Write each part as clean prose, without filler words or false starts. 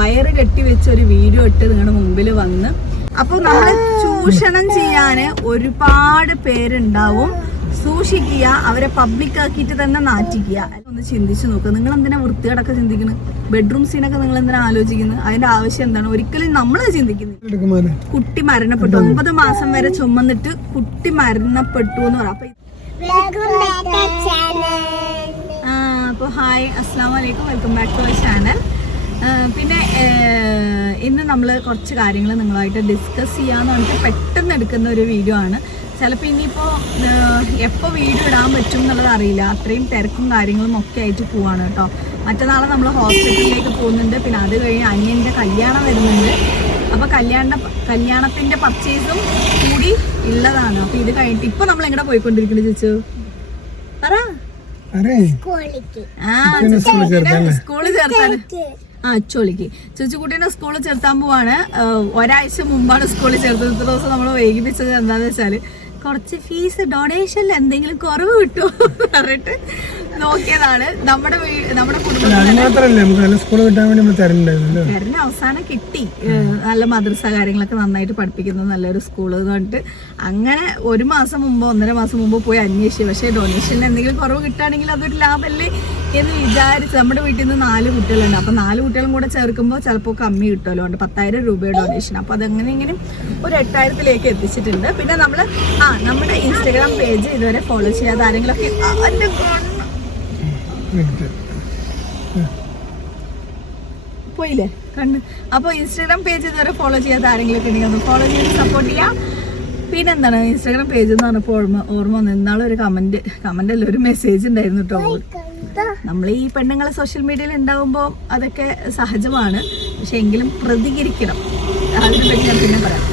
വയറ് കെട്ടി വെച്ചൊരു വീഡിയോ ഇട്ട് നിങ്ങളുടെ മുമ്പിൽ വന്ന്. അപ്പോൾ നമ്മളെ ചൂഷണം ചെയ്യാൻ ഒരുപാട് പേരുണ്ടാവും. സൂക്ഷിക്കുക, അവരെ പബ്ലിക് ആക്കിയിട്ട് തന്നെ നാറ്റിക്കുക. ഒന്ന് ചിന്തിച്ചു നോക്കുക, നിങ്ങൾ എന്തിനാ വൃത്തികേടൊക്കെ ചിന്തിക്കുന്നത്? ബെഡ്റൂം സീനൊക്കെ നിങ്ങൾ എന്തിനാ ആലോചിക്കുന്നത്? അതിന്റെ ആവശ്യം എന്താണ്? ഒരിക്കലും നമ്മൾ ചിന്തിക്കുന്നത്. കുട്ടി മരണപ്പെട്ടു, 9 മാസം വരെ ചുമന്നിട്ട് കുട്ടി മരണപ്പെട്ടു എന്ന് പറയാം. അപ്പോൾ ഹായ്, അസ്സലാമു അലൈക്കും, welcome back to our channel. പിന്നെ ഇന്ന് നമ്മൾ കുറച്ച് കാര്യങ്ങൾ നിങ്ങളുമായിട്ട് ഡിസ്കസ് ചെയ്യാമെന്ന് പറഞ്ഞിട്ട് പെട്ടെന്ന് എടുക്കുന്ന ഒരു വീഡിയോ ആണ്. ചിലപ്പോൾ ഇനിയിപ്പോൾ എപ്പോൾ വീഡിയോ ഇടാൻ പറ്റും എന്നുള്ളത് അറിയില്ല. അത്രയും തിരക്കും കാര്യങ്ങളും ഒക്കെ ആയിട്ട് പോവാണ് കേട്ടോ. മറ്റന്നാൾ നമ്മൾ ഹോസ്പിറ്റലിലേക്ക് പോകുന്നുണ്ട്. പിന്നെ അത് കഴിഞ്ഞ് അനിയൻ്റെ കല്യാണം വരുന്നുണ്ട്. അപ്പോൾ കല്യാണത്തിൻ്റെ പർച്ചേസും കൂടി ഉള്ളതാണ്. അപ്പോൾ ഇത് കഴിഞ്ഞിട്ട് ഇപ്പോൾ നമ്മൾ എങ്ങനെ പോയിക്കൊണ്ടിരിക്കുന്നത് ചേച്ചു പറ? സ്കൂളിൽ ചേർത്താൻ അച്ചോളിക്ക് ചേച്ചിക്കുട്ടീനെ സ്കൂളിൽ ചേർത്താൻ പോവാണ്. ഒരാഴ്ച മുമ്പാണ് സ്കൂളിൽ ചേർത്തത്. ഇത്ര ദിവസം നമ്മൾ വൈകിപ്പിച്ചത് എന്താന്ന് വെച്ചാല് കുറച്ച് ഫീസ് ഡൊണേഷനിൽ എന്തെങ്കിലും കുറവ് കിട്ടുമോ പറഞ്ഞിട്ട് നോക്കിയതാണ്. നമ്മുടെ കുടുംബത്തിന് അവസാനം കിട്ടി. നല്ല മദ്രസ കാര്യങ്ങളൊക്കെ നന്നായിട്ട് പഠിപ്പിക്കുന്ന നല്ലൊരു സ്കൂള് എന്ന് പറഞ്ഞിട്ട് അങ്ങനെ 1 മാസം മുമ്പോ 1.5 മാസം മുമ്പോ പോയി അന്വേഷിച്ചു. പക്ഷേ ഡൊണേഷനിൽ എന്തെങ്കിലും കുറവ് കിട്ടുകയാണെങ്കിൽ അതൊരു ലാഭമല്ലേ എന്ന് വിചാരിച്ച് നമ്മുടെ വീട്ടിൽ നിന്ന് 4 കുട്ടികളുണ്ട്. അപ്പൊ 4 കുട്ടികളും കൂടെ ചേർക്കുമ്പോൾ ചിലപ്പോൾ കമ്മി കിട്ടുമല്ലോ. 10,000 രൂപയുടെ ഡൊണേഷൻ. അപ്പൊ അതെങ്ങനെയെങ്കിലും ഒരു 8,000-ലേക്ക് എത്തിച്ചിട്ടുണ്ട്. പിന്നെ നമ്മുടെ ഇൻസ്റ്റഗ്രാം പേജ് ഇതുവരെ ഫോളോ ചെയ്യാതെ ആരെങ്കിലൊക്കെ പോയില്ലേ കണ്ണ്. അപ്പോൾ ഇൻസ്റ്റാഗ്രാം പേജ് ഇതുവരെ ഫോളോ ചെയ്യാത്ത ആരെങ്കിലും ഒക്കെ ഉണ്ടെങ്കിൽ ഒന്ന് ഫോളോ ചെയ്ത് സപ്പോർട്ട് ചെയ്യാം. പിന്നെ എന്താണ് ഇൻസ്റ്റാഗ്രാം പേജ് എന്ന് പറഞ്ഞപ്പോൾ ഓർമ്മ വന്നു. ഇന്നാളൊരു കമന്റ് അല്ല, ഒരു മെസ്സേജ് ഉണ്ടായിരുന്നു കേട്ടോ. നമ്മൾ ഈ പെണ്ണുങ്ങളെ സോഷ്യൽ മീഡിയയിൽ ഉണ്ടാകുമ്പോൾ അതൊക്കെ സഹജമാണ്. പക്ഷെ എങ്കിലും പ്രതികരിക്കണം. അതിനെപ്പറ്റി ഞാൻ പിന്നെ പറയാം.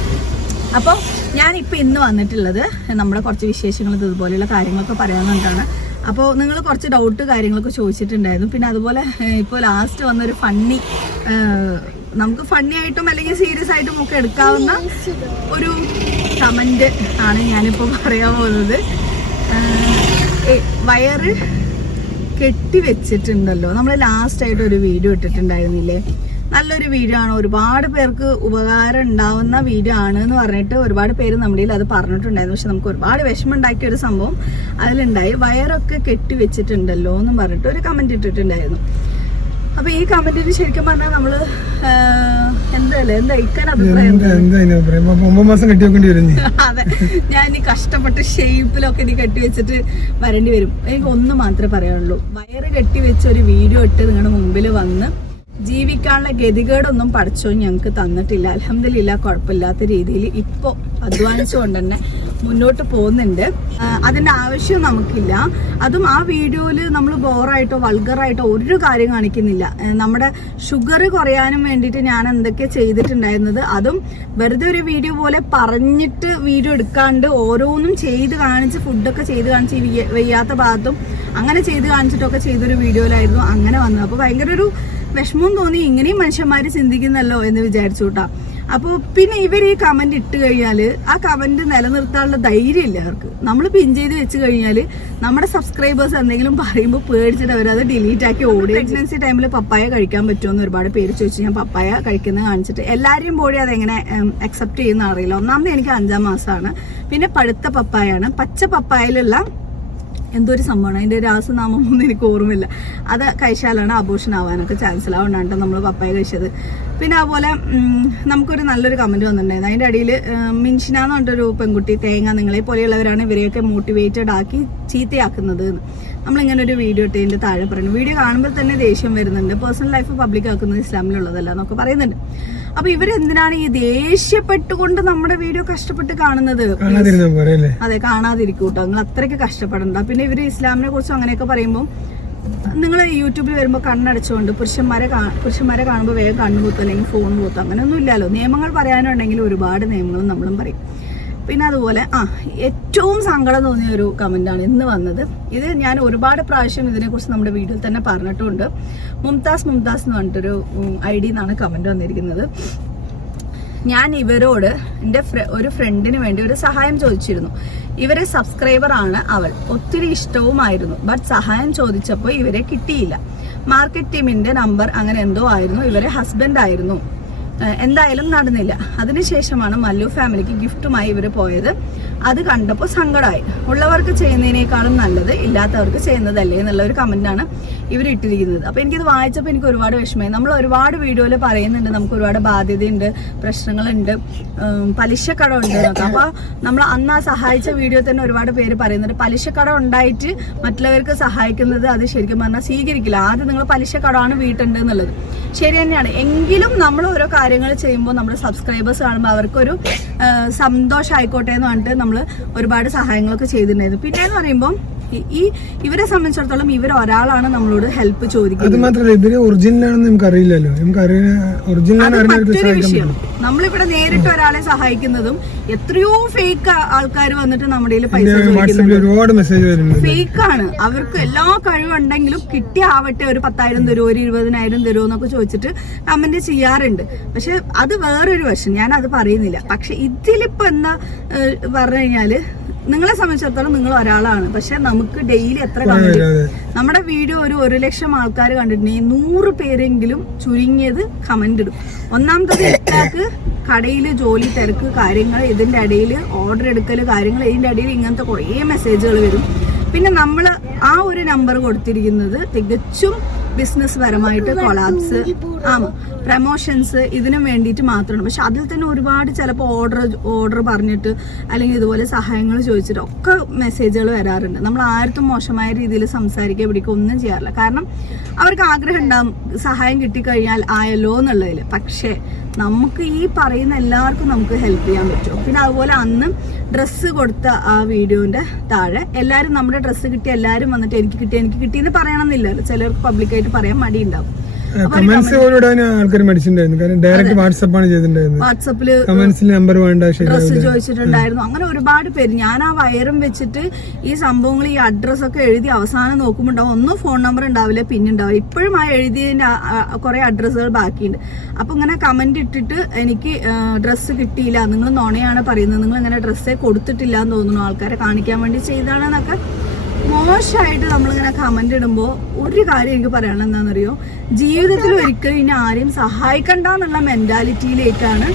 അപ്പോൾ ഞാനിപ്പോൾ ഇന്ന് വന്നിട്ടുള്ളത് നമ്മുടെ കുറച്ച് വിശേഷങ്ങൾ ഇതുപോലെയുള്ള കാര്യങ്ങളൊക്കെ പറയാമെന്നാണ്. അപ്പോൾ നിങ്ങൾ കുറച്ച് ഡൗട്ട് കാര്യങ്ങളൊക്കെ ചോദിച്ചിട്ടുണ്ടായിരുന്നു. പിന്നെ അതുപോലെ ഇപ്പോൾ ലാസ്റ്റ് വന്നൊരു നമുക്ക് ഫണ്ണി ആയിട്ടും അല്ലെങ്കിൽ സീരിയസ് ആയിട്ടും ഒക്കെ എടുക്കാവുന്ന ഒരു കമന്റ് ആണ് ഞാനിപ്പോൾ പറയാൻ പോകുന്നത്. വയറ് കെട്ടി വെച്ചിട്ടുണ്ടല്ലോ, നമ്മൾ ലാസ്റ്റായിട്ട് ഒരു വീഡിയോ ഇട്ടിട്ടുണ്ടായിരുന്നില്ലേ? നല്ലൊരു വീഡിയോ ആണ്, ഒരുപാട് പേർക്ക് ഉപകാരം ഉണ്ടാവുന്ന വീഡിയോ ആണ് എന്ന് പറഞ്ഞിട്ട് ഒരുപാട് പേര് നമ്മുടെ അത് പറഞ്ഞിട്ടുണ്ടായിരുന്നു. പക്ഷെ നമുക്ക് ഒരുപാട് വിഷമം ഉണ്ടാക്കിയ ഒരു സംഭവം അതിലുണ്ടായി. വയറൊക്കെ കെട്ടി വെച്ചിട്ടുണ്ടല്ലോ എന്നും പറഞ്ഞിട്ട് ഒരു കമന്റ് ഇട്ടിട്ടുണ്ടായിരുന്നു. അപ്പൊ ഈ കമന്റിന് ശരിക്കും പറഞ്ഞാൽ നമ്മള് എന്താ ഇക്കാൻ അഭിപ്രായം? അതെ, ഞാൻ ഇനി കഷ്ടപ്പെട്ട് ഷേപ്പിലൊക്കെ ഇനി കെട്ടി വെച്ചിട്ട് വരേണ്ടി വരും. എനിക്ക് ഒന്ന് മാത്രമേ പറയാനുള്ളൂ, വയറ് കെട്ടി വെച്ച ഒരു വീഡിയോ ഇട്ട് നിങ്ങളുടെ മുമ്പിൽ വന്ന് ജീവിക്കാനുള്ള ഗതികേടൊന്നും പഠിച്ചോ ഞങ്ങൾക്ക് തന്നിട്ടില്ല. അൽഹംദുലില്ലാ, കുഴപ്പമില്ലാത്ത രീതിയിൽ ഇപ്പോൾ അധ്വാനിച്ചുകൊണ്ട് തന്നെ മുന്നോട്ട് പോകുന്നുണ്ട്. അതിൻ്റെ ആവശ്യം നമുക്കില്ല. അതും ആ വീഡിയോയിൽ നമ്മൾ ബോറായിട്ടോ വൾഗറായിട്ടോ ഒരു കാര്യം കാണിക്കുന്നില്ല. നമ്മുടെ ഷുഗർ കുറയാനും വേണ്ടിയിട്ട് ഞാൻ എന്തൊക്കെ ചെയ്തിട്ടുണ്ടായിരുന്നത് അതും വെറുതെ ഒരു വീഡിയോ പോലെ പറഞ്ഞിട്ട് വീഡിയോ എടുക്കാണ്ട് ഓരോന്നും ചെയ്ത് കാണിച്ച് ഫുഡൊക്കെ ചെയ്ത് കാണിച്ച് വയ്യാത്ത ഭാഗത്തും അങ്ങനെ ചെയ്ത് കാണിച്ചിട്ടൊക്കെ ചെയ്തൊരു വീഡിയോയിലായിരുന്നു അങ്ങനെ വന്നത്. അപ്പോൾ ഭയങ്കര ഒരു വിഷമവും തോന്നി, ഇങ്ങനെയും മനുഷ്യന്മാർ ചിന്തിക്കുന്നല്ലോ എന്ന് വിചാരിച്ചു കൂട്ടാ. അപ്പോൾ പിന്നെ ഇവർ ഈ കമന്റ് ഇട്ട് കഴിഞ്ഞാൽ ആ കമന്റ് നിലനിർത്താനുള്ള ധൈര്യമില്ല അവർക്ക്. നമ്മൾ പിൻ ചെയ്ത് വെച്ച് കഴിഞ്ഞാൽ നമ്മുടെ സബ്സ്ക്രൈബേഴ്സ് എന്തെങ്കിലും പറയുമ്പോൾ പേടിച്ചിട്ട് അവരത് ഡിലീറ്റ് ആക്കി ഓടി. പ്രഗ്നൻസി ടൈമിൽ പപ്പായ കഴിക്കാൻ പറ്റുമെന്ന് ഒരുപാട് പേര് ചോദിച്ചു. ഞാൻ പപ്പായ കഴിക്കുന്നത് കാണിച്ചിട്ട് എല്ലാവരെയും ബോഡി അതെങ്ങനെ അക്സെപ്റ്റ് ചെയ്യുന്ന അറിയില്ല. ഒന്നാമത് എനിക്ക് 5-ാം മാസമാണ്. പിന്നെ പഴുത്ത പപ്പായാണ്. പച്ച പപ്പായയിലുള്ള എന്തോ ഒരു സംഭവമാണ്, അതിൻ്റെ രാസനാമം ഒന്നും എനിക്ക് ഓർമ്മയില്ല. അത് കഴിച്ചാലാണ് അബോർഷൻ ആവാനൊക്കെ ചാൻസ് ഇല്ല. അതുകൊണ്ടാണ് നമ്മൾ പപ്പായ കഴിച്ചത്. പിന്നെ അതുപോലെ നമുക്കൊരു നല്ലൊരു കമന്റ് വന്നിട്ടുണ്ടായിരുന്നു. അതിൻ്റെ അടിയിൽ മിൻഷിന എന്ന് പറഞ്ഞിട്ടൊരു പെൺകുട്ടി, തേങ്ങ നിങ്ങളെ പോലെയുള്ളവരാണ് ഇവരെയൊക്കെ മോട്ടിവേറ്റഡ് ആക്കി ചീത്തയാക്കുന്നത്. നമ്മളിങ്ങനെ ഒരു വീഡിയോ ഇട്ടതിൻ്റെ താഴെ പറയുന്നു. വീഡിയോ കാണുമ്പോൾ തന്നെ ദേഷ്യം വരുന്നുണ്ട്. പേഴ്സണൽ ലൈഫ് പബ്ലിക് ആക്കുന്നത് ഇസ്ലാമിലുള്ളതല്ല എന്നൊക്കെ പറയുന്നുണ്ട്. അപ്പൊ ഇവരെന്തിനാണ് ഈ ദേഷ്യപ്പെട്ടുകൊണ്ട് നമ്മുടെ വീഡിയോ കഷ്ടപ്പെട്ട് കാണുന്നത്? അതെ, കാണാതിരിക്കും കേട്ടോ. നിങ്ങൾ അത്രയ്ക്ക് കഷ്ടപ്പെടണ്ട. പിന്നെ ഇവര് ഇസ്ലാമിനെ കുറിച്ച് അങ്ങനെയൊക്കെ പറയുമ്പോൾ നിങ്ങൾ യൂട്യൂബിൽ വരുമ്പോൾ കണ്ണടച്ചുകൊണ്ട് പുരുഷന്മാരെ കാണുമ്പോൾ വേഗം കണ്ണുകൂത്തും അല്ലെങ്കിൽ ഫോൺ കൂത്തും അങ്ങനെയൊന്നും ഇല്ലല്ലോ. നിയമങ്ങൾ പറയാനുണ്ടെങ്കിൽ ഒരുപാട് നിയമങ്ങളും നമ്മളും പറയും. പിന്നെ അതുപോലെ ഏറ്റവും സങ്കടം തോന്നിയ ഒരു കമന്റാണ് ഇന്ന് വന്നത്. ഇത് ഞാൻ ഒരുപാട് പ്രാവശ്യം ഇതിനെക്കുറിച്ച് നമ്മുടെ വീഡിയോയിൽ തന്നെ പറഞ്ഞിട്ടുണ്ട്. മുംതാസ് എന്ന് പറഞ്ഞിട്ടൊരു ID എന്നാണ് കമന്റ് വന്നിരിക്കുന്നത്. ഞാൻ ഇവരോട് എൻ്റെ ഒരു ഫ്രണ്ടിന് വേണ്ടി ഒരു സഹായം ചോദിച്ചിരുന്നു. ഇവരെ സബ്സ്ക്രൈബർ ആണ് അവൾ. ഒത്തിരി ഇഷ്ടവുമായിരുന്നു. ബട്ട് സഹായം ചോദിച്ചപ്പോൾ ഇവരെ കിട്ടിയില്ല. മാർക്കറ്റ് ടീമിന്റെ നമ്പർ അങ്ങനെ എന്തോ ആയിരുന്നു, ഇവരെ ഹസ്ബൻഡ് ആയിരുന്നു. എന്തായാലും നടന്നില്ല. അതിനുശേഷമാണ് മല്ലു ഫാമിലിക്ക് ഗിഫ്റ്റുമായി ഇവർ പോയത്. അത് കണ്ടപ്പോൾ സങ്കടമായി. ഉള്ളവർക്ക് ചെയ്യുന്നതിനേക്കാളും നല്ലത് ഇല്ലാത്തവർക്ക് ചെയ്യുന്നതല്ലേ എന്നുള്ള ഒരു കമന്റാണ് ഇവർ ഇട്ടിരിക്കുന്നത്. അപ്പൊ എനിക്കിത് വായിച്ചപ്പോൾ എനിക്ക് ഒരുപാട് വിഷമമായി. നമ്മൾ ഒരുപാട് വീഡിയോയിൽ പറയുന്നുണ്ട് നമുക്ക് ഒരുപാട് ബാധ്യതയുണ്ട്, പ്രശ്നങ്ങളുണ്ട്, പലിശക്കട ഉണ്ട് എന്നൊക്കെ. അപ്പൊ നമ്മൾ അന്ന് ആ സഹായിച്ച വീഡിയോ തന്നെ ഒരുപാട് പേര് പറയുന്നുണ്ട് പലിശക്കട ഉണ്ടായിട്ട് മറ്റുള്ളവർക്ക് സഹായിക്കുന്നത് അത് ശരിക്കും പറഞ്ഞാൽ സ്വീകരിക്കില്ല. ആദ്യം നിങ്ങൾ പലിശക്കടമാണ് വീട്ടുണ്ട് എന്നുള്ളത് ശരി തന്നെയാണ്. എങ്കിലും നമ്മൾ ഓരോ കാര്യങ്ങൾ ചെയ്യുമ്പോൾ നമ്മുടെ സബ്സ്ക്രൈബേഴ്സ് കാണുമ്പോൾ അവർക്കൊരു സന്തോഷമായിക്കോട്ടെ എന്ന് പറഞ്ഞിട്ട് നമ്മൾ ഒരുപാട് സഹായങ്ങളൊക്കെ ചെയ്തിട്ടുണ്ടായിരുന്നു. പിന്നെ എന്ന് പറയുമ്പോൾ ഇവരെ സംബന്ധിച്ചിടത്തോളം ഇവർ ഒരാളാണ് നമ്മളോട് ഹെൽപ്പ് ചോദിക്കുന്നത്. അത് മാത്രമല്ല ഇവര് ഒറിജിനലാണെന്ന് നമുക്ക് അറിയില്ലല്ലോ. മറ്റൊരു വിഷയം, നമ്മളിവിടെ നേരിട്ട് ഒരാളെ സഹായിക്കുന്നതും എത്രയോ ഫേക്ക് ആൾക്കാർ വന്നിട്ട് നമ്മുടെ പൈസ ഫേക്കാണ്. അവർക്ക് എല്ലാ കഴിവുണ്ടെങ്കിലും കിട്ടിയാവട്ടെ ഒരു 10,000 തരുമോ ഒരു 20,000 തരുമോ എന്നൊക്കെ ചോദിച്ചിട്ട് കമന്റ് ചെയ്യാറുണ്ട്. പക്ഷെ അത് വേറൊരു വശം, ഞാൻ അത് പറയുന്നില്ല. പക്ഷെ ഇതിലിപ്പോ എന്താ പറഞ്ഞു കഴിഞ്ഞാല് നിങ്ങളെ സംബന്ധിച്ചിടത്തോളം നിങ്ങൾ ഒരാളാണ്. പക്ഷെ നമുക്ക് ഡെയിലി എത്ര കമന്റ്, നമ്മുടെ വീഡിയോ ഒരു 1,00,000 ആൾക്കാർ കണ്ടിട്ടുണ്ടെങ്കിൽ 100 പേരെങ്കിലും ചുരുങ്ങിയത് കമന്റ് ഇടും. ഒന്നാമത്തത് ഇക്കാക്ക് കടയിൽ ജോലി തിരക്ക് കാര്യങ്ങൾ, ഇതിന്റെ ഇടയിൽ ഓർഡർ എടുക്കൽ കാര്യങ്ങൾ, ഇതിന്റെ ഇടയിൽ ഇങ്ങനത്തെ കുറേ മെസ്സേജുകൾ വരും. പിന്നെ നമ്മൾ ആ ഒരു നമ്പർ കൊടുത്തിരിക്കുന്നത് തികച്ചും ബിസിനസ് പരമായിട്ട് കൊളാപ്സ് പ്രമോഷൻസ് ഇതിനും വേണ്ടിയിട്ട് മാത്രമാണ്. പക്ഷെ അതിൽ തന്നെ ഒരുപാട് ചിലപ്പോൾ ഓർഡർ പറഞ്ഞിട്ട് അല്ലെങ്കിൽ ഇതുപോലെ സഹായങ്ങൾ ചോദിച്ചിട്ട് ഒക്കെ മെസ്സേജുകൾ വരാറുണ്ട്. നമ്മൾ ആർക്കും മോശമായ രീതിയിൽ സംസാരിക്കുക പിടിക്കുക ഒന്നും ചെയ്യാറില്ല. കാരണം അവർക്ക് ആഗ്രഹം ഉണ്ടാകും സഹായം കിട്ടിക്കഴിഞ്ഞാൽ ആയല്ലോ എന്നുള്ളതിൽ. പക്ഷേ നമുക്ക് ഈ പറയുന്ന എല്ലാവർക്കും നമുക്ക് ഹെൽപ്പ് ചെയ്യാൻ പറ്റും. പിന്നെ അതുപോലെ അന്ന് ഡ്രസ്സ് കൊടുത്ത ആ വീഡിയോന്റെ താഴെ എല്ലാവരും നമ്മുടെ ഡ്രസ്സ് കിട്ടി എല്ലാവരും വന്നിട്ട് എനിക്ക് കിട്ടിയെന്ന് പറയണമെന്നില്ലല്ലോ. ചിലർക്ക് പബ്ലിക്കായിട്ട് പറയാൻ മടിയുണ്ടാവും. ഡ്രസ്സ് ചോദിച്ചിട്ടുണ്ടായിരുന്നു. അങ്ങനെ ഒരുപാട് പേര്. ഞാൻ ആ വയറും വെച്ചിട്ട് ഈ സംഭവങ്ങൾ ഈ അഡ്രസ്സൊക്കെ എഴുതി അവസാനം നോക്കുമ്പോണ്ടാവും ഒന്നും ഫോൺ നമ്പർ ഉണ്ടാവില്ല, പിന്നുണ്ടാവില്ല. ഇപ്പോഴും ആ എഴുതിയതിന്റെ കുറെ അഡ്രസ്സുകൾ ബാക്കിയുണ്ട്. അപ്പൊ ഇങ്ങനെ കമന്റ് ഇട്ടിട്ട് എനിക്ക് ഡ്രസ്സ് കിട്ടിയില്ല, നിങ്ങൾ നുണയാണ് പറയുന്നത്, നിങ്ങൾ ഇങ്ങനെ ഡ്രസ്സേ കൊടുത്തിട്ടില്ല എന്ന് തോന്നുന്നു, ആൾക്കാരെ കാണിക്കാൻ വേണ്ടി ചെയ്താണെന്നൊക്കെ മോശമായിട്ട് നമ്മളിങ്ങനെ കമന്റ് ഇടുമ്പോൾ ഒരു കാര്യം എനിക്ക് പറയാനുള്ള എന്താണെന്നറിയോ, ജീവിതത്തിൽ ഒരിക്കലും ഇനി ആരെയും സഹായിക്കണ്ട എന്നുള്ള മെന്റാലിറ്റിയിലേക്കാണ്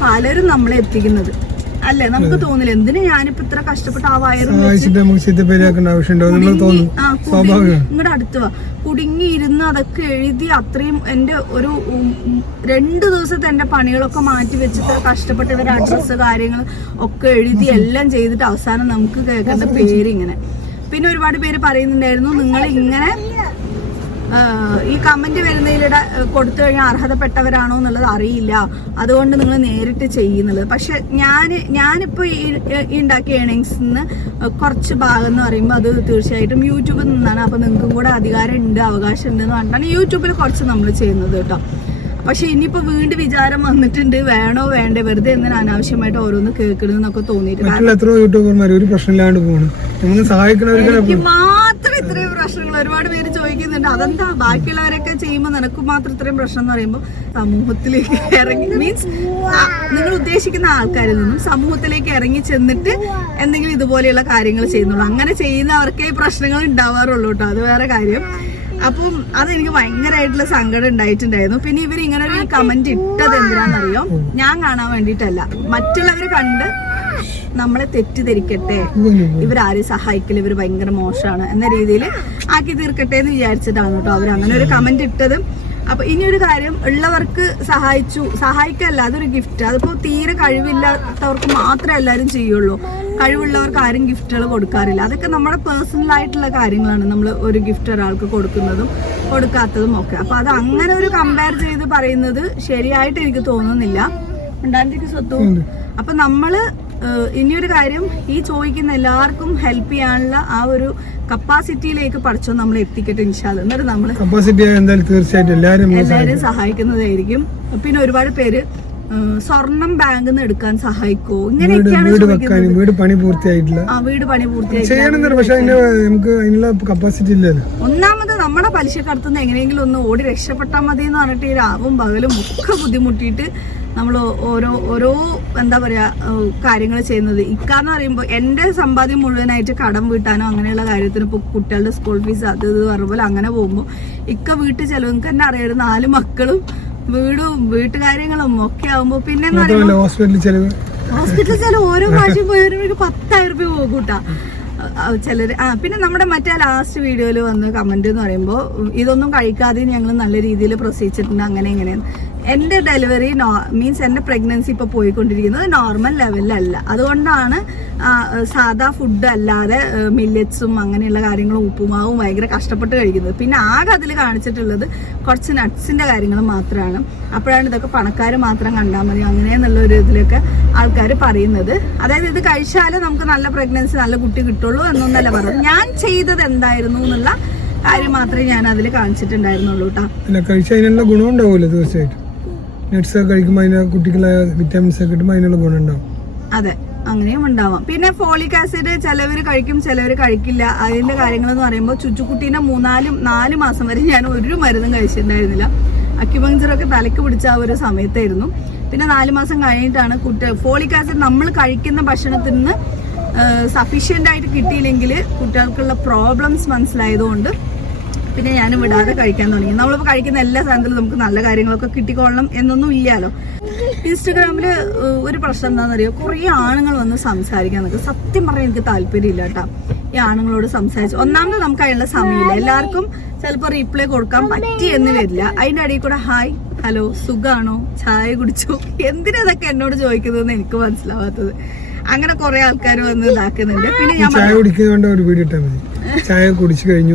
പലരും നമ്മളെ എത്തിക്കുന്നത്. അല്ലേ? നമുക്ക് തോന്നില്ല എന്തിനാ ഞാനിപ്പോ ഇത്ര കഷ്ടപ്പെട്ട് ആ വയറും ഇങ്ങോട്ട് അടുത്ത് വാ കുടുങ്ങിയിരുന്ന് അതൊക്കെ എഴുതി അത്രയും എന്റെ ഒരു 2 ദിവസത്തെ എന്റെ പണികളൊക്കെ മാറ്റി വെച്ചിട്ട് കഷ്ടപ്പെട്ട് ഇവരുടെ അഡ്രസ്സ് കാര്യങ്ങൾ ഒക്കെ എഴുതി എല്ലാം ചെയ്തിട്ട് അവസാനം നമുക്ക് കേൾക്കേണ്ട പേരിങ്ങനെ. പിന്നെ ഒരുപാട് പേര് പറയുന്നുണ്ടായിരുന്നു നിങ്ങൾ ഇങ്ങനെ ഈ കമന്റ് വരുന്നതിലൂടെ കൊടുത്തു കഴിഞ്ഞാൽ അർഹതപ്പെട്ടവരാണോ എന്നുള്ളത് അറിയില്ല, അതുകൊണ്ട് നിങ്ങൾ നേരിട്ട് ചെയ്യുന്നുള്ളത്. പക്ഷെ ഞാനിപ്പോ ഈ ഉണ്ടാക്കിയ ഏണിങ്സിന്ന് കുറച്ച് ഭാഗം എന്ന് പറയുമ്പോൾ അത് തീർച്ചയായിട്ടും യൂട്യൂബിൽ നിന്നാണ്. അപ്പൊ നിങ്ങൾക്കും കൂടെ അധികാരം ഉണ്ട്, അവകാശം ഉണ്ട് എന്ന് പറഞ്ഞിട്ടാണ് യൂട്യൂബിൽ കുറച്ച് നമ്മൾ ചെയ്യുന്നത് കേട്ടോ. പക്ഷെ ഇനിയിപ്പോ വീണ്ടും വിചാരം വന്നിട്ടുണ്ട് വേണോ വേണ്ടേ, വെറുതെ എന്തിനാ അനാവശ്യമായിട്ട് ഓരോന്ന് കേൾക്കണെന്നൊക്കെ തോന്നിയിട്ട് എനിക്ക് മാത്രം ഇത്രയും പ്രശ്നങ്ങൾ ഒരുപാട് പേര് ചോദിക്കുന്നുണ്ട്. അതെന്താ ബാക്കിയുള്ളവരൊക്കെ ചെയ്യുമ്പോൾ നിനക്ക് മാത്രം ഇത്രയും പ്രശ്നം എന്ന് പറയുമ്പോൾ സമൂഹത്തിലേക്ക് ഇറങ്ങി മീൻസ് നിങ്ങൾ ഉദ്ദേശിക്കുന്ന ആൾക്കാരിൽ നിന്നും സമൂഹത്തിലേക്ക് ഇറങ്ങി ചെന്നിട്ട് എന്തെങ്കിലും ഇതുപോലെയുള്ള കാര്യങ്ങൾ ചെയ്യുന്നുള്ളൂ. അങ്ങനെ ചെയ്യുന്നവർക്കേ പ്രശ്നങ്ങൾ ഉണ്ടാവാറുള്ളൂ കേട്ടോ, അത് വേറെ കാര്യം. അപ്പം അതെനിക്ക് ഭയങ്കരമായിട്ടുള്ള സങ്കടം ഉണ്ടായിട്ടുണ്ടായിരുന്നു. പിന്നെ ഇവർ ഇങ്ങനെ ഒരു കമന്റ് ഇട്ടത് എന്തിനാണെന്നറിയോ, ഞാൻ കാണാൻ വേണ്ടിയിട്ടല്ല, മറ്റുള്ളവർ കണ്ട് നമ്മളെ തെറ്റിദ്ധരിക്കട്ടെ, ഇവരാരും സഹായിക്കില്ല, ഇവർ ഭയങ്കര മോശമാണ് എന്ന രീതിയിൽ ആക്കി തീർക്കട്ടെ എന്ന് വിചാരിച്ചിട്ടാണ് കേട്ടോ അവർ അങ്ങനെ ഒരു കമന്റ് ഇട്ടത്. അപ്പൊ ഇനിയൊരു കാര്യം, ഉള്ളവർക്ക് സഹായിക്കല്ല, അതൊരു ഗിഫ്റ്റ്. അതിപ്പോ തീരെ കഴിവില്ലാത്തവർക്ക് മാത്രമേ എല്ലാവരും ചെയ്യുള്ളൂ. കഴിവുള്ളവർക്ക് ആരും ഗിഫ്റ്റുകൾ കൊടുക്കാറില്ല. അതൊക്കെ നമ്മുടെ പേഴ്സണൽ ആയിട്ടുള്ള കാര്യങ്ങളാണ്, നമ്മൾ ഒരു ഗിഫ്റ്റ് ഒരാൾക്ക് കൊടുക്കുന്നതും കൊടുക്കാത്തതും ഒക്കെ. അപ്പൊ അത് അങ്ങനെ ഒരു കമ്പയർ ചെയ്ത് പറയുന്നത് ശരിയായിട്ട് എനിക്ക് തോന്നുന്നില്ല. ഉണ്ടാകുന്ന സ്വത്തു. അപ്പൊ നമ്മള് ഇനിയൊരു കാര്യം, ഈ ചോദിക്കുന്ന എല്ലാവർക്കും ഹെൽപ്പ് ചെയ്യാനുള്ള ആ ഒരു കപ്പാസിറ്റിയിലേക്ക് പഠിച്ചോ നമ്മൾ എത്തിക്കട്ടെ ഇൻഷാല്ലാ. എന്നിട്ട് നമ്മള് എല്ലാവരും സഹായിക്കുന്നതായിരിക്കും. പിന്നെ ഒരുപാട് പേര് സ്വർണം ബാങ്കിൽ നിന്ന് എടുക്കാൻ സഹായിക്കോ, ഇങ്ങനെയൊക്കെയാണ് വീട് പണി പൂർത്തിയായിട്ടില്ല. ഒന്നാമത് നമ്മുടെ പലിശ കടത്തുനിന്ന് എങ്ങനെയെങ്കിലും ഒന്ന് ഓടി രക്ഷപ്പെട്ടാൽ മതി എന്ന് പറഞ്ഞിട്ട് ഈ രാവും പകലും ഒക്കെ ബുദ്ധിമുട്ടിയിട്ട് നമ്മൾ ഓരോ എന്താ പറയാ കാര്യങ്ങൾ ചെയ്യുന്നത്. ഇക്കാന്ന് പറയുമ്പോൾ എൻ്റെ സമ്പാദ്യം മുഴുവനായിട്ട് കടം വീട്ടാനോ അങ്ങനെയുള്ള കാര്യത്തിന് ഇപ്പോൾ കുട്ടികളുടെ സ്കൂൾ ഫീസ് അത് ഇത് പറഞ്ഞ പോലെ അങ്ങനെ പോകുമ്പോൾ ഇക്ക വീട്ടിൽ ചെലവ് നിങ്ങൾക്ക് തന്നെ അറിയാം 4 മക്കളും വീടും വീട്ടുകാര്യങ്ങളും ഒക്കെ ആവുമ്പോ പിന്നെ ഹോസ്പിറ്റലിൽ ചെലവ് ഓരോ പ്രാവശ്യം പോയവർക്ക് 10,000 രൂപ പോകൂട്ടാ ചിലര്. പിന്നെ നമ്മുടെ മറ്റേ ലാസ്റ്റ് വീഡിയോയിൽ വന്ന് കമന്റ് എന്ന് പറയുമ്പോൾ ഇതൊന്നും കഴിക്കാതെ ഞങ്ങൾ നല്ല രീതിയിൽ പ്രസവിച്ചിട്ടുണ്ട് അങ്ങനെ ഇങ്ങനെയാണ്. എൻ്റെ ഡെലിവറി മീൻസ് എൻ്റെ പ്രഗ്നൻസി ഇപ്പോൾ പോയിക്കൊണ്ടിരിക്കുന്നത് നോർമൽ ലെവലിലല്ല. അതുകൊണ്ടാണ് സാധാ ഫുഡ് അല്ലാതെ മില്ലറ്റ്സും അങ്ങനെയുള്ള കാര്യങ്ങളും ഉപ്പുമാവും ഭയങ്കര കഷ്ടപ്പെട്ട് കഴിക്കുന്നത്. പിന്നെ ആകെ അതിൽ കാണിച്ചിട്ടുള്ളത് കുറച്ച് നട്ട്സിൻ്റെ കാര്യങ്ങൾ മാത്രമാണ്. അപ്പോഴാണ് ഇതൊക്കെ പണക്കാർ മാത്രം കണ്ടാൽ മതി അങ്ങനെയെന്നുള്ള ഒരു ഇതിലൊക്കെ ആൾക്കാർ പറയുന്നത്. അതായത് ഇത് കഴിച്ചാലേ നമുക്ക് നല്ല പ്രഗ്നൻസി നല്ല കുട്ടി കിട്ടുള്ളൂ എന്നൊന്നല്ല പറയുന്നത്. ഞാൻ ചെയ്തത് എന്തായിരുന്നു എന്നുള്ള കാര്യം മാത്രമേ ഞാൻ അതിൽ കാണിച്ചിട്ടുണ്ടായിരുന്നുള്ളൂ കേട്ടോ. കഴിച്ചതിനുള്ള ഗുണം ഉണ്ടാവില്ല തീർച്ചയായിട്ടും. നട്ട്സ് കഴിക്കുമ്പോൾ അതിന് കുട്ടികളെ വിറ്റാമിൻസ് ഒക്കെ കിട്ടുമ്പോൾ അതിനുള്ള ഗുണം ഉണ്ടാവും. അതെ, അങ്ങനെയും ഉണ്ടാവാം. പിന്നെ ഫോളിക് ആസിഡ് ചിലവർ കഴിക്കും ചിലവർ കഴിക്കില്ല. അതിന്റെ കാര്യങ്ങൾ എന്ന് പറയുമ്പോൾ ചുച്ചുക്കുട്ടീനെ 4 മാസം വരെ ഞാൻ ഒരു മരുന്നും കഴിച്ചിട്ടുണ്ടായിരുന്നില്ല. അക്യുപങ്ചറൊക്കെ തലക്ക് പിടിച്ച ആ ഒരു സമയത്തായിരുന്നു. പിന്നെ 4 മാസം കഴിഞ്ഞിട്ടാണ് ഫോളിക് ആസിഡ് നമ്മൾ കഴിക്കുന്ന ഭക്ഷണത്തിൽ നിന്ന് സഫീഷ്യന്റ് ആയിട്ട് കിട്ടിയില്ലെങ്കിൽ കുട്ടികൾക്കുള്ള പ്രോബ്ലംസ് മനസ്സിലായതുകൊണ്ട് പിന്നെ ഞാൻ വിടാതെ കഴിക്കാൻ തുടങ്ങി. നമ്മളിപ്പോൾ കഴിക്കുന്ന എല്ലാ സാധനത്തിലും നമുക്ക് നല്ല കാര്യങ്ങളൊക്കെ കിട്ടിക്കൊള്ളണം എന്നൊന്നും ഇല്ലല്ലോ. ഇൻസ്റ്റഗ്രാമിൽ ഒരു പ്രശ്നം എന്താണെന്നറിയോ, കുറേ ആണുങ്ങൾ വന്ന് സംസാരിക്കാൻ നിൽക്കും. സത്യം പറഞ്ഞാൽ എനിക്ക് താല്പര്യമില്ല കേട്ടോ ഈ ആണുങ്ങളോട് സംസാരിച്ച്. ഒന്നാമത് നമുക്ക് അതിനുള്ള സമയമില്ല. എല്ലാവർക്കും ചിലപ്പോൾ റീപ്ലൈ കൊടുക്കാൻ പറ്റിയെന്ന് വരില്ല. അതിൻ്റെ ഇടയിൽ കൂടെ ഹായ് ഹലോ സുഖാണോ ചായ കുടിച്ചോ എന്തിനാ ഇതൊക്കെ എന്നോട് ചോദിക്കുന്നതെന്ന് എനിക്ക് മനസ്സിലാവാത്തത്. അങ്ങനെ കുറെ ആൾക്കാർ വന്ന് ഇതാക്കുന്നുണ്ട്. പിന്നെ ഞാൻ ചായ കുടിക്കുന്നതുകൊണ്ട് ഒരു വീഡിയോ ഇട്ടാൽ മതി. ചായ കുടിച്ചു കഴിഞ്ഞു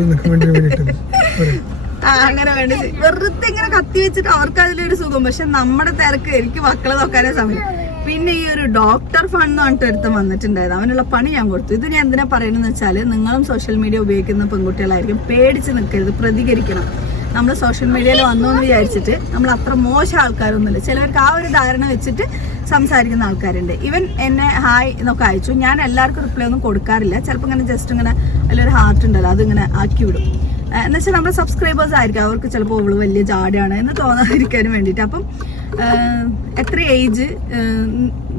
അങ്ങനെ വേണ്ട വെറുതെ ഇങ്ങനെ കത്തി വെച്ചിട്ട് അവർക്ക് അതിലൊരു സുഖം. പക്ഷെ നമ്മുടെ തിരക്ക് എനിക്ക് മക്കളെ നോക്കാനേ സമയം. പിന്നെ ഈ ഒരു ഡോക്ടർ ഫണ്ട് എന്ന് പറഞ്ഞിട്ട് ഒരുത്തം വന്നിട്ടുണ്ടായത്. അവനുള്ള പണി ഞാൻ കൊടുത്തു. ഇത് ഞാൻ എന്തിനാ പറയുന്നതെന്ന് വെച്ചാൽ നിങ്ങളും സോഷ്യൽ മീഡിയ ഉപയോഗിക്കുന്ന പെൺകുട്ടികളായിരിക്കും. പേടിച്ച് നിൽക്കരുത്, പ്രതികരിക്കണം. നമ്മൾ സോഷ്യൽ മീഡിയയിൽ വന്നു എന്ന് വിചാരിച്ചിട്ട് നമ്മൾ അത്ര മോശം ആൾക്കാരൊന്നുമില്ല. ചിലവർക്ക് ആ ഒരു ധാരണ വെച്ചിട്ട് സംസാരിക്കുന്ന ആൾക്കാരുണ്ട്. ഇവൻ എന്നെ ഹായ് എന്നൊക്കെ അയച്ചു. ഞാൻ എല്ലാവർക്കും റിപ്ലൈ ഒന്നും കൊടുക്കാറില്ല. ചിലപ്പോൾ ഇങ്ങനെ ജസ്റ്റ് ഇങ്ങനെ അതിലൊരു ഹാർട്ട് ഉണ്ടല്ലോ അതിങ്ങനെ ആക്കി വിടും. എന്ന് വെച്ചാൽ നമ്മുടെ സബ്സ്ക്രൈബേഴ്സ് ആയിരിക്കും, അവർക്ക് ചിലപ്പോൾ അവള് വലിയ ജാടയാണ് എന്ന് തോന്നാതിരിക്കാനും വേണ്ടിയിട്ട്. അപ്പം എത്ര ഏജ്,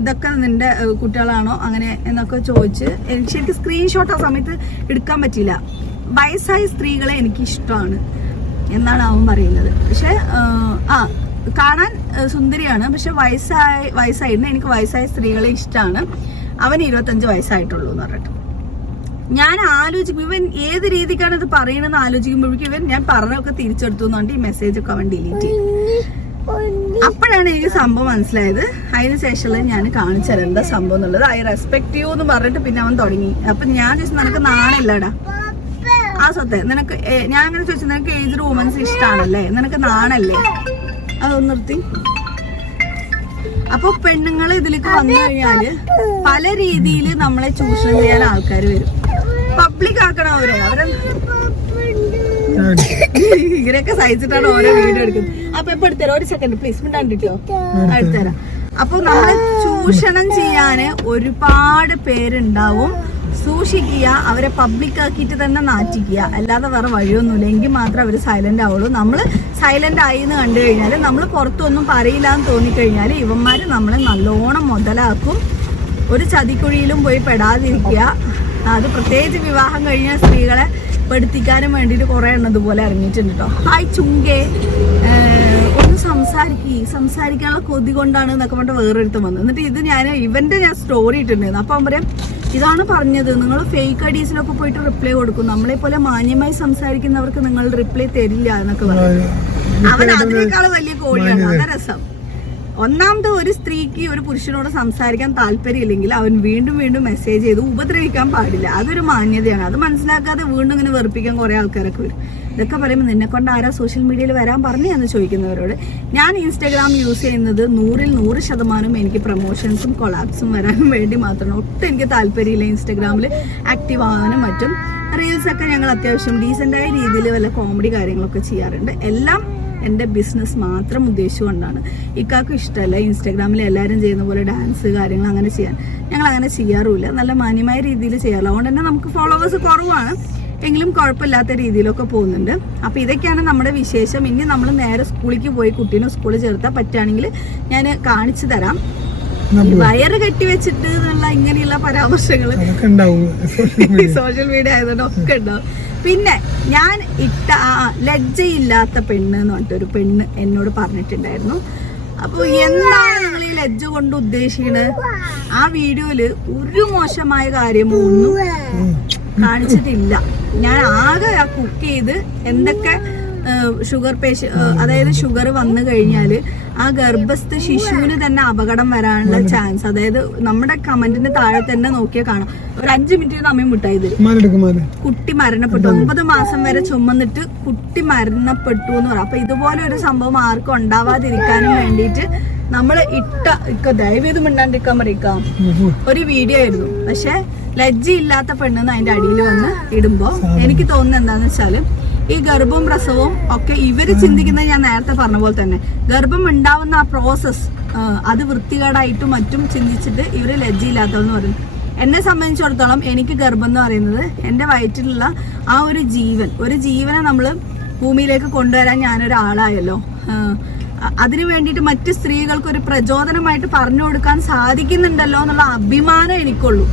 ഇതൊക്കെ നിന്റെ കുട്ടികളാണോ അങ്ങനെ എന്നൊക്കെ ചോദിച്ച് ശരിക്കും സ്ക്രീൻഷോട്ട് ആ സമയത്ത് എടുക്കാൻ പറ്റിയില്ല. വയസ്സായ സ്ത്രീകളെ എനിക്ക് ഇഷ്ടമാണ് എന്നാണ് അവൻ പറയുന്നത്. പക്ഷെ കാണാൻ സുന്ദരിയാണ്, പക്ഷെ വയസ്സായിരുന്നു. എനിക്ക് വയസ്സായ സ്ത്രീകളെ ഇഷ്ടമാണ്. അവന് 25 വയസ്സായിട്ടുള്ളൂ എന്ന് പറഞ്ഞിട്ട് ഞാൻ ആലോചിക്കും ഇവൻ ഏത് രീതിക്കാണ് ഇത് പറയണമെന്ന് ആലോചിക്കുമ്പോഴേക്കും ഇവൻ ഞാൻ പറഞ്ഞൊക്കെ തിരിച്ചെടുത്തു എന്ന് പറഞ്ഞിട്ട് ഈ മെസ്സേജ് ഒക്കെ അവൻ ഡിലീറ്റ് ചെയ്യും. അപ്പോഴാണ് എനിക്ക് സംഭവം മനസ്സിലായത്. അതിന് ശേഷം ഞാൻ കാണിച്ചു തരാം എന്താ സംഭവം എന്നുള്ളത്. ഐ റെസ്പെക്ട് യു എന്ന് പറഞ്ഞിട്ട് പിന്നെ അവൻ തുടങ്ങി. അപ്പൊ ഞാൻ ചോദിച്ചു നിനക്ക് നാണില്ലടാ ആ സ്വത്തെ നിനക്ക്. ഞാൻ അങ്ങനെ ചോദിച്ചു നിനക്ക് ഏജ്ഡ് വുമൻസ് ഇഷ്ടമാണല്ലേ, നിനക്ക് നാണല്ലേ? അതൊന്ന് നിർത്തി. അപ്പൊ പെണ്ണുങ്ങൾ ഇതിലേക്ക് വന്നു കഴിഞ്ഞാല് പല രീതിയിൽ നമ്മളെ ചൂഷണം ചെയ്യാൻ ആൾക്കാർ വരും. പബ്ലിക് ആക്കണം അവരെ ഇങ്ങനെയൊക്കെ സഹിച്ചിട്ടാണ് ഓരോ വീഡിയോ എടുക്കുന്നത്. അപ്പൊ എപ്പോ എടുത്തരാം? ഒരു സെക്കൻഡ് പ്ലീസ് മിണ്ടാണ്ടിട്ടോ, എടുത്തരാം. അപ്പൊ നമ്മളെ ചൂഷണം ചെയ്യാന് ഒരുപാട് പേരുണ്ടാവും. സൂക്ഷിക്കുക, അവരെ പബ്ലിക് ആക്കിയിട്ട് തന്നെ നാറ്റിക്കുക, അല്ലാതെ വേറെ വഴിയൊന്നുമില്ല. എങ്കിൽ മാത്രമേ അവർ സൈലന്റ് ആവുള്ളൂ. നമ്മൾ സൈലന്റ് ആയി എന്ന് കണ്ടു കഴിഞ്ഞാൽ, നമ്മൾ പുറത്തൊന്നും പറയില്ല എന്ന് തോന്നിക്കഴിഞ്ഞാൽ ഇവന്മാര് നമ്മളെ നല്ലോണം മുതലാക്കും. ഒരു ചതിക്കുഴിയിലും പോയി പെടാതിരിക്കുക. അത് പ്രത്യേകിച്ച് വിവാഹം കഴിഞ്ഞ സ്ത്രീകളെ പെടുത്തിക്കാനും വേണ്ടിയിട്ട് കുറെ എണ്ണം ഇതുപോലെ ഇറങ്ങിയിട്ടുണ്ട് കേട്ടോ. ഹായ് ചുങ്കേ, ഒന്ന് സംസാരിക്കാനുള്ള കൊതി കൊണ്ടാണ് എന്നൊക്കെ പറഞ്ഞിട്ട് വേറൊരുത്തം വന്നു. എന്നിട്ട് ഇത് ഞാൻ സ്റ്റോറി ഇട്ടിട്ടുണ്ടായിരുന്നു. അപ്പൊ അവൻ പറയാം ഇതാണ് പറഞ്ഞത്, നിങ്ങൾ ഫേക്ക് ഐഡീസിലൊക്കെ പോയിട്ട് റിപ്ലൈ കൊടുക്കും, നമ്മളെ പോലെ മാന്യമായി സംസാരിക്കുന്നവർക്ക് നിങ്ങൾ റിപ്ലൈ തരില്ല എന്നൊക്കെ പറയും. അവൻ അതിനേക്കാളും വലിയ കോഴിയാണ്. അതാ രസം. ഒന്നാമത് ഒരു സ്ത്രീക്ക് ഒരു പുരുഷനോട് സംസാരിക്കാൻ താല്പര്യമില്ലെങ്കിൽ അവൻ വീണ്ടും വീണ്ടും മെസ്സേജ് ചെയ്ത് ഉപദ്രവിക്കാൻ പാടില്ല. അതൊരു മാന്യതയാണ്. അത് മനസ്സിലാക്കാതെ വീണ്ടും ഇങ്ങനെ വെറുപ്പിക്കാൻ കുറെ ആൾക്കാരൊക്കെ വരും. ഇതൊക്കെ പറയുമ്പോൾ നിന്നെ കൊണ്ട് ആരാ സോഷ്യൽ മീഡിയയിൽ വരാൻ പറഞ്ഞു എന്ന് ചോദിക്കുന്നവരോട് ഞാൻ ഇൻസ്റ്റാഗ്രാം യൂസ് ചെയ്യുന്നത് 100% എനിക്ക് പ്രൊമോഷൻസും കൊളാബ്സും വരാനും വേണ്ടി മാത്രമാണ്. ഒട്ടും എനിക്ക് താല്പര്യമില്ല ഇൻസ്റ്റാഗ്രാമിൽ ആക്റ്റീവ് ആവാനും മറ്റും. റീൽസൊക്കെ ഞങ്ങൾ അത്യാവശ്യം ഡീസൻ്റായ രീതിയിൽ വല്ല കോമഡി കാര്യങ്ങളൊക്കെ ചെയ്യാറുണ്ട്. എല്ലാം എൻ്റെ ബിസിനസ് മാത്രം ഉദ്ദേശിച്ചുകൊണ്ടാണ്. ഇക്കാക്കും ഇഷ്ടമല്ല ഇൻസ്റ്റാഗ്രാമിൽ എല്ലാവരും ചെയ്യുന്ന പോലെ ഡാൻസ് കാര്യങ്ങൾ അങ്ങനെ ചെയ്യാൻ. ഞങ്ങൾ അങ്ങനെ ചെയ്യാറുമില്ല. നല്ല മാന്യമായ രീതിയിൽ ചെയ്യാറില്ല. അതുകൊണ്ട് തന്നെ നമുക്ക് ഫോളോവേഴ്സ് കുറവാണ്. എങ്കിലും കുഴപ്പമില്ലാത്ത രീതിയിലൊക്കെ പോകുന്നുണ്ട്. അപ്പൊ ഇതൊക്കെയാണ് നമ്മുടെ വിശേഷം. ഇനി നമ്മൾ നേരെ സ്കൂളിലേക്ക് പോയി കുട്ടീനെ സ്കൂളിൽ ചേർത്താൽ പറ്റുകയാണെങ്കിൽ ഞാൻ കാണിച്ചു തരാം. വയറ് കെട്ടിവെച്ചിട്ട് എന്നുള്ള ഇങ്ങനെയുള്ള പരാമർശങ്ങൾ സോഷ്യൽ മീഡിയ ആയതുകൊണ്ട് ഒക്കെ ഉണ്ടാവും. പിന്നെ ഞാൻ ഇട്ട ലജ്ജയില്ലാത്ത പെണ്ണ് എന്ന് പറഞ്ഞിട്ടൊരു പെണ്ണ് എന്നോട് പറഞ്ഞിട്ടുണ്ടായിരുന്നു. അപ്പൊ എന്താണ് നിങ്ങൾ ഈ ലജ്ജ കൊണ്ട് ഉദ്ദേശിക്കുന്നത്? ആ വീഡിയോയില് ഒരു മോശമായ കാര്യമൊന്നും കാണിച്ചിട്ടില്ല. ഞാൻ ആകെ കുക്ക് ചെയ്ത് എന്തൊക്കെ ഷുഗർ അതായത് ഷുഗർ വന്നു കഴിഞ്ഞാല് ആ ഗർഭസ്ഥ ശിശുവിന് തന്നെ അപകടം വരാനുള്ള ചാൻസ്, അതായത് നമ്മുടെ കമന്റിന് താഴെ തന്നെ നോക്കിയാൽ കാണാം. ഒരു 5 മിനിറ്റ് അമ്മയും മിഠായി തരും. കുട്ടി മരണപ്പെട്ടു, 9 മാസം വരെ ചുമന്നിട്ട് കുട്ടി മരണപ്പെട്ടു എന്ന് പറയാം. അപ്പൊ ഇതുപോലെ ഒരു സംഭവം ആർക്കും ഉണ്ടാവാതിരിക്കാനും വേണ്ടിയിട്ട് നമ്മള് ദയവേത് മിണ്ടാണ്ടിരിക്കാൻ പറയിക്കാം ഒരു വീഡിയോ ആയിരുന്നു. പക്ഷെ ലജ്ജയില്ലാത്ത പെണ്ണെന്ന് അതിന്റെ അടിയിൽ വന്ന് ഇടുമ്പോ എനിക്ക് തോന്നുന്നത് എന്താന്ന് വെച്ചാല് ഈ ഗർഭവും പ്രസവവും ഒക്കെ ഇവര് ചിന്തിക്കുന്നത് ഞാൻ നേരത്തെ പറഞ്ഞ പോലെ തന്നെ ഗർഭം ഉണ്ടാവുന്ന ആ പ്രോസസ് അത് വൃത്തികേടായിട്ടും മറ്റും ചിന്തിച്ചിട്ട് ഇവര് ലജ്ജയില്ലാത്തതെന്ന് പറയും. എന്നെ സംബന്ധിച്ചിടത്തോളം എനിക്ക് ഗർഭം എന്ന് പറയുന്നത് എൻ്റെ വയറ്റിലുള്ള ആ ഒരു ജീവനെ നമ്മൾ ഭൂമിയിലേക്ക് കൊണ്ടുവരാൻ ഞാനൊരാളായല്ലോ. അതിനു വേണ്ടിയിട്ട് മറ്റു സ്ത്രീകൾക്ക് ഒരു പ്രചോദനമായിട്ട് പറഞ്ഞു കൊടുക്കാൻ സാധിക്കുന്നുണ്ടല്ലോ എന്നുള്ള അഭിമാനം എനിക്കുള്ളൂ.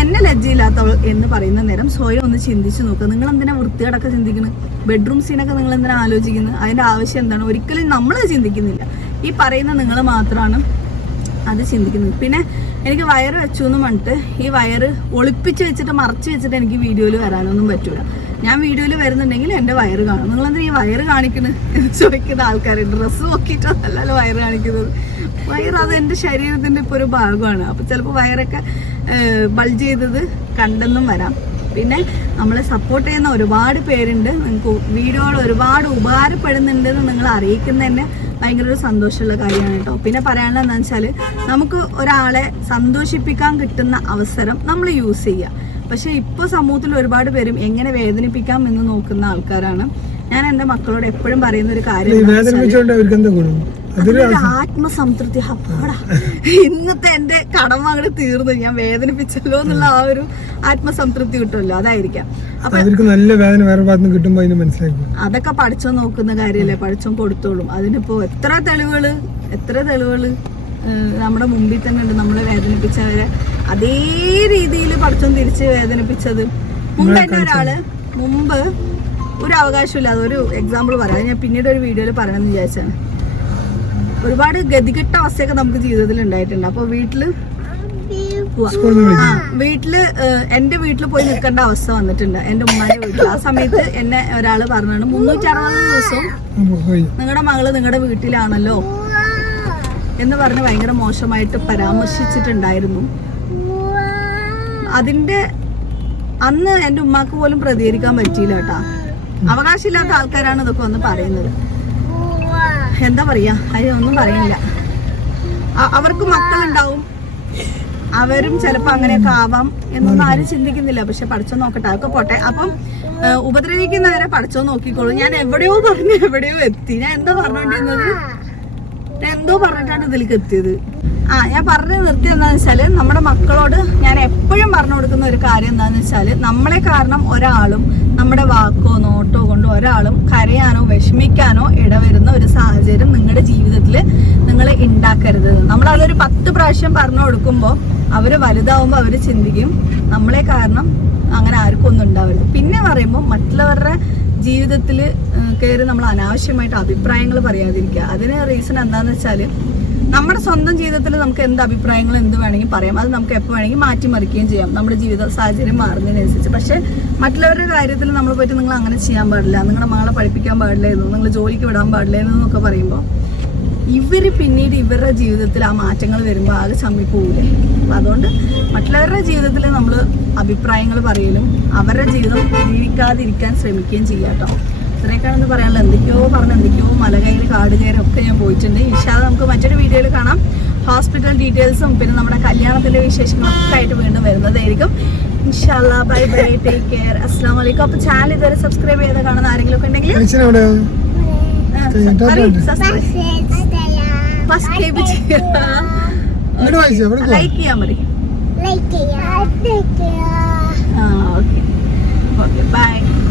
എന്നെ ലജ്ജയില്ലാത്തവൾ എന്ന് പറയുന്ന നേരം സ്വയം ഒന്ന് ചിന്തിച്ചു നോക്കുക. നിങ്ങൾ എന്തിനാ വൃത്തികേടൊക്കെ ചിന്തിക്കുന്നത്? ബെഡ്റൂം സീനൊക്കെ നിങ്ങൾ എന്തിനാ ആലോചിക്കുന്നത്? അതിന്റെ ആവശ്യം എന്താണ്? ഒരിക്കലും നമ്മൾ ചിന്തിക്കുന്നില്ല. ഈ പറയുന്ന നിങ്ങൾ മാത്രമാണ് അത് ചിന്തിക്കുന്നത്. പിന്നെ എനിക്ക് വയറ് വെച്ചു എന്ന് പറഞ്ഞിട്ട് ഈ വയറ് ഒളിപ്പിച്ച് വെച്ചിട്ട് മറച്ചു വെച്ചിട്ട് എനിക്ക് വീഡിയോയിൽ വരാനൊന്നും പറ്റൂല. ഞാൻ വീഡിയോയിൽ വരുന്നുണ്ടെങ്കിൽ എൻ്റെ വയറ് കാണും. നിങ്ങളെന്താ ഈ വയറ് കാണിക്കുന്നത് എന്ന് ചോദിക്കുന്ന ആൾക്കാരുണ്ട്. ഡ്രസ്സ് നോക്കിയിട്ടല്ലല്ലോ വയറ് കാണിക്കുന്നത്. വയറ് അത് എൻ്റെ ശരീരത്തിൻ്റെ ഇപ്പോൾ ഒരു ഭാഗമാണ്. അപ്പോൾ ചിലപ്പോൾ വയറൊക്കെ ബൾജ് ചെയ്തത് കണ്ടെന്നും വരാം. പിന്നെ നമ്മളെ സപ്പോർട്ട് ചെയ്യുന്ന ഒരുപാട് പേരുണ്ട്. നിങ്ങൾക്ക് വീഡിയോകൾ ഒരുപാട് ഉപകാരപ്പെടുന്നുണ്ടെന്ന് നിങ്ങൾ അറിയിക്കുന്ന തന്നെ ഭയങ്കര ഒരു സന്തോഷമുള്ള കാര്യമാണ് കേട്ടോ. പിന്നെ പറയാനുള്ളത് എന്താണെന്ന് വെച്ചാൽ നമുക്ക് ഒരാളെ സന്തോഷിപ്പിക്കാൻ കിട്ടുന്ന അവസരം നമ്മൾ യൂസ് ചെയ്യുക. പക്ഷെ ഇപ്പോൾ സമൂഹത്തിൽ ഒരുപാട് പേരും എങ്ങനെ വേദനിപ്പിക്കാം എന്ന് നോക്കുന്ന ആൾക്കാരാണ്. ഞാൻ എൻ്റെ മക്കളോട് എപ്പോഴും പറയുന്ന ഒരു കാര്യം, ആത്മസംതൃപ്തി. അപ്പോടാ ഇന്നത്തെ എൻ്റെ കടമ അങ്ങോട്ട് തീർന്നു, ഞാൻ വേദനിപ്പിച്ചല്ലോ എന്നുള്ള ആ ഒരു ആത്മസംതൃപ്തി കിട്ടുമല്ലോ, അതായിരിക്കാം. അപ്പൊ നല്ല വേദന വേറെ ഭാഗത്ത് കിട്ടുമ്പോ അതൊക്കെ പഠിച്ചോ നോക്കുന്ന കാര്യമല്ലേ, പഠിച്ചോ കൊടുത്തോളും. അതിനിപ്പോ എത്ര തെളിവുകള് നമ്മുടെ മുമ്പിൽ തന്നെ ഉണ്ട്. നമ്മളെ വേദനിപ്പിച്ചവരെ അതേ രീതിയിൽ പഠിച്ചോ തിരിച്ച് വേദനിപ്പിച്ചത്. മുമ്പ് തന്നെ മുമ്പ് ഒരു അവകാശമില്ലാതെ ഒരു എക്സാമ്പിൾ പറയാം, ഞാൻ പിന്നീട് ഒരു വീഡിയോയിൽ പറയണമെന്ന് വിചാരിച്ചാണ്. ഒരുപാട് ഗതികെട്ട അവസ്ഥയൊക്കെ നമുക്ക് ജീവിതത്തിൽ ഉണ്ടായിട്ടുണ്ട്. അപ്പൊ വീട്ടില് എന്റെ വീട്ടിൽ പോയി നിൽക്കേണ്ട അവസ്ഥ വന്നിട്ടുണ്ട്, എന്റെ ഉമ്മാന്റെ വീട്ടിൽ. ആ സമയത്ത് എന്നെ ഒരാള് പറഞ്ഞാണ് 360 ദിവസവും നിങ്ങളുടെ മകള് നിങ്ങളുടെ വീട്ടിലാണല്ലോ എന്ന് പറഞ്ഞ് ഭയങ്കര മോശമായിട്ട് പരാമർശിച്ചിട്ടുണ്ടായിരുന്നു. അതിന്റെ അന്ന് എന്റെ ഉമ്മാക്ക് പോലും പ്രതികരിക്കാൻ പറ്റിയില്ല കേട്ടാ. അവകാശമില്ലാത്ത ആൾക്കാരാണ് ഇതൊക്കെ വന്ന് പറയുന്നത്. എന്താ പറയാ, അതിനൊന്നും പറയുന്നില്ല. അവർക്ക് മക്കളുണ്ടാവും, അവരും ചിലപ്പോ അങ്ങനെയൊക്കെ ആവാം എന്നൊന്നും ആരും ചിന്തിക്കുന്നില്ല. പക്ഷെ പഠിച്ചോ നോക്കട്ടെ, അതൊക്കെ പോട്ടെ. അപ്പം ഉപദ്രവിക്കുന്നവരെ പഠിച്ചോ നോക്കിക്കോളൂ. ഞാൻ എവിടെയോ എത്തി. ഞാൻ എന്താ പറഞ്ഞോണ്ടിരുന്നത്, എന്തോ പറഞ്ഞിട്ടാണ് ഇതിലേക്ക് എത്തിയത്. ഞാൻ പറഞ്ഞു നിർത്തി എന്താന്ന് വെച്ചാല്, നമ്മുടെ മക്കളോട് ഞാൻ എപ്പോഴും പറഞ്ഞു കൊടുക്കുന്ന ഒരു കാര്യം എന്താന്ന് വെച്ചാല്, നമ്മളെ കാരണം ഒരാളും നമ്മുടെ വാക്കോ നോട്ടോ കൊണ്ട് ഒരാളും കരയാനോ വിഷമിക്കാനോ ഇടവരുന്ന ഒരു സാഹചര്യം നിങ്ങളുടെ ജീവിതത്തിൽ നിങ്ങൾ ഉണ്ടാക്കരുത്. നമ്മളതൊരു 10 പ്രാവശ്യം പറഞ്ഞു കൊടുക്കുമ്പോൾ അവര് വലുതാവുമ്പോൾ അവര് ചിന്തിക്കും നമ്മളെ കാരണം അങ്ങനെ ആർക്കും ഒന്നും ഉണ്ടാവരുത്. പിന്നെ പറയുമ്പോൾ മറ്റുള്ളവരുടെ ജീവിതത്തിൽ കയറി നമ്മൾ അനാവശ്യമായിട്ട് അഭിപ്രായങ്ങൾ പറയാതിരിക്കുക. അതിന് റീസൺ എന്താന്ന് വെച്ചാല്, നമ്മുടെ സ്വന്തം ജീവിതത്തിൽ നമുക്ക് എന്ത് അഭിപ്രായങ്ങൾ എന്ത് വേണമെങ്കിൽ പറയാം. അത് നമുക്ക് എപ്പോൾ വേണമെങ്കിൽ മാറ്റിമറിക്കുകയും ചെയ്യാം, നമ്മുടെ ജീവിത സാഹചര്യം മാറുന്നതിനനുസരിച്ച്. പക്ഷെ മറ്റുള്ളവരുടെ കാര്യത്തിൽ നമ്മൾ പോയിട്ട് നിങ്ങൾ അങ്ങനെ ചെയ്യാൻ പാടില്ല, നിങ്ങളുടെ മകളെ പഠിപ്പിക്കാൻ പാടില്ലായിരുന്നു, നിങ്ങൾ ജോലിക്ക് വിടാൻ പാടില്ലായിരുന്നു എന്നൊക്കെ പറയുമ്പോൾ ഇവര് പിന്നീട് ഇവരുടെ ജീവിതത്തിൽ ആ മാറ്റങ്ങൾ വരുമ്പോൾ ആകെ ചമ്മിപ്പോവില്ലേ. അപ്പം അതുകൊണ്ട് മറ്റുള്ളവരുടെ ജീവിതത്തിൽ നമ്മൾ അഭിപ്രായങ്ങൾ പറയലും അവരുടെ ജീവിതം ജീവിക്കാതിരിക്കാൻ ശ്രമിക്കുകയും ചെയ്യാം കേട്ടോ. ഇത്രയൊക്കെയാണെന്ന് പറയാനുള്ളത്. എന്തൊക്കെയോ മല കയറി കാട് കയറി ഒക്കെ ഞാൻ പോയിട്ടുണ്ട്. ഇൻഷാല്ലാ നമുക്ക് മറ്റൊരു വീഡിയോയിൽ കാണാം. ഹോസ്പിറ്റൽ ഡീറ്റെയിൽസും പിന്നെ നമ്മുടെ കല്യാണത്തിന്റെ വിശേഷങ്ങളൊക്കെ ആയിട്ട് വീണ്ടും വരുന്നതായിരിക്കും. ഇൻഷാല്ലാ ബൈ ബൈ, ടേക്ക് കെയർ, അസ്സലാമു അലൈക്കും. അപ്പൊ ചാനൽ ഇതുവരെ സബ്സ്ക്രൈബ് ചെയ്ത് കാണുന്ന ആരെങ്കിലും ഒക്കെ ഉണ്ടെങ്കിൽ ലൈക്ക് ചെയ്യാൻ മതി. ഓക്കെ. Okay bye.